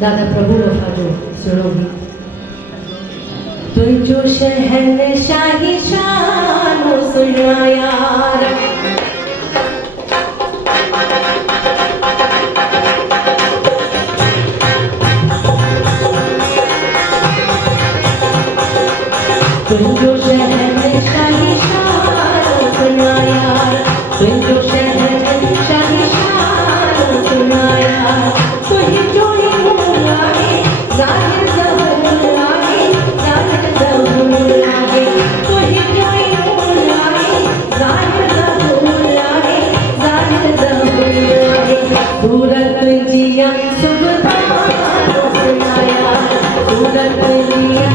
दादा प्रभु वफा जो सुनोगी। तुझो शहनशाही शान सुना यार, तुझो शहनशाही शान सुना यार, तुझो शहनशाही शान सुना यार। तुही जोई मुलागे जाहिर ज़हूरागे, जाहिर ज़हूरागे, तुही जोई मुलागे जाहिर ज़हूरागे, जाहिर ज़हूरागे। सूरत जिया सुबहान सुना यार, सूरत जिया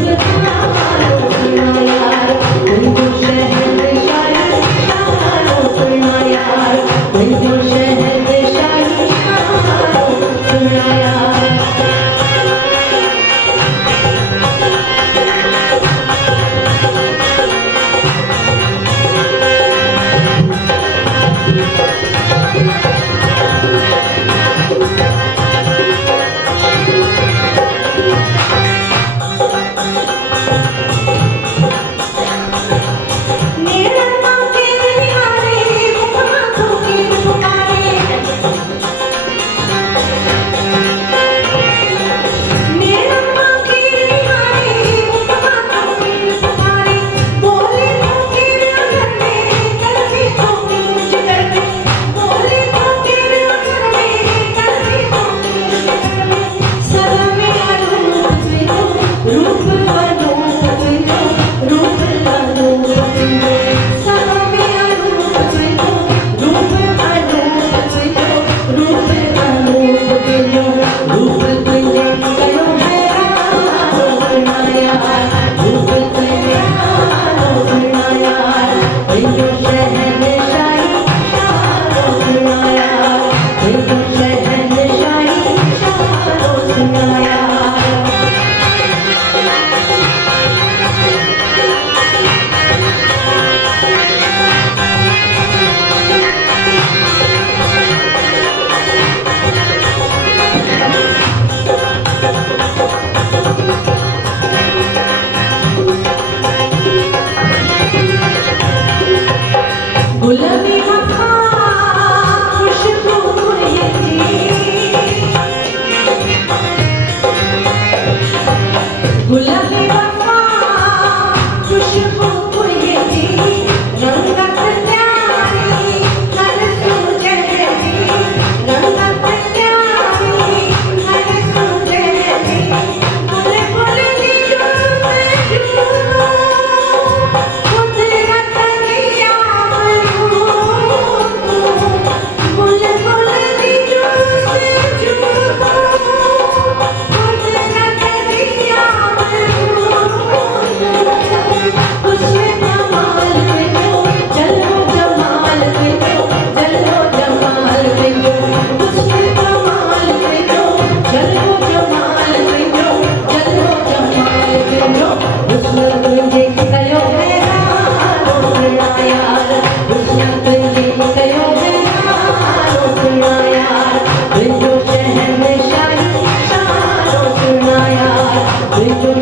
सुबहान सुना यार। तुझो शहनशाही शान सुना यार, तुझो शहनशाही शान सुना यार। गुलाबी वफा खुशबू ये गुलाबी वफा खुशबू ये रंगत प्यारी हर सूझे जी, रंगत प्यारी हर सूझे जी। बोले बोले नीजो में झूलो कुदरत दिया बोले बोले नीजो से झूलो कुदरत दिया उसमें कमाल में जो चलो जमाल में जो चलो जमाल में जो उसमें कमाल में जो चलो जमाल में जो चलो जमाल में जो उसमें तुझे कयो हैरान सुना यार, उसमें तुझे कयो हैरान सुना यार। तुझो शहनशाही शान सुना यार, तुझो